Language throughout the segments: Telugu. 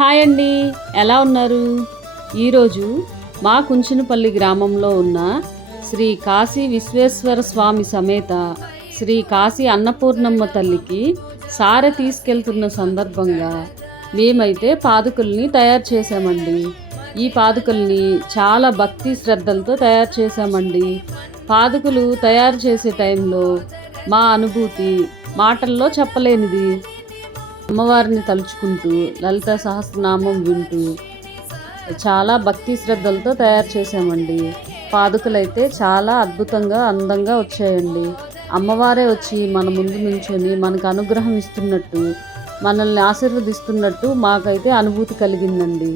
హాయ్ అండి, ఎలా ఉన్నారు? ఈరోజు మా కుంచినపల్లి గ్రామంలో ఉన్న శ్రీ కాశీ విశ్వేశ్వర స్వామి సమేత శ్రీ కాశీ అన్నపూర్ణమ్మ తల్లికి సారె తీసుకెళ్తున్న సందర్భంగా మేమైతే పాదుకల్ని తయారు చేసామండి. ఈ పాదుకల్ని చాలా భక్తి శ్రద్ధలతో తయారు చేసామండి. పాదుకలు తయారు చేసే టైంలో మా అనుభూతి మాటల్లో చెప్పలేనిది. అమ్మవారిని తలుచుకుంటూ లలిత సహస్రనామం వింటూ చాలా భక్తి శ్రద్ధలతో తయారు చేసామండి. పాదుకలైతే చాలా అద్భుతంగా అందంగా వచ్చాయండి. అమ్మవారే వచ్చి మన ముందు నుంచొని మనకు అనుగ్రహం ఇస్తున్నట్టు, మనల్ని ఆశీర్వదిస్తున్నట్టు మాకైతే అనుభూతి కలిగిందండి.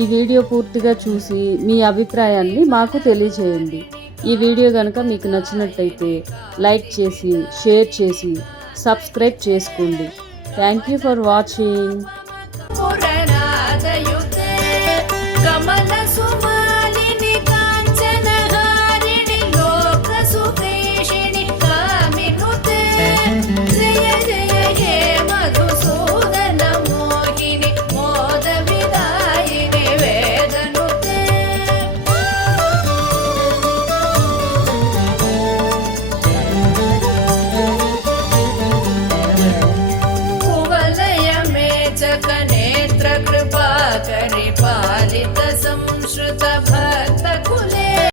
ఈ వీడియో పూర్తిగా చూసి మీ అభిప్రాయాన్ని మాకు తెలియచేయండి. ఈ వీడియో కనుక మీకు నచ్చినట్టయితే లైక్ చేసి, షేర్ చేసి, సబ్స్క్రైబ్ చేసుకోండి. Thank you for watching.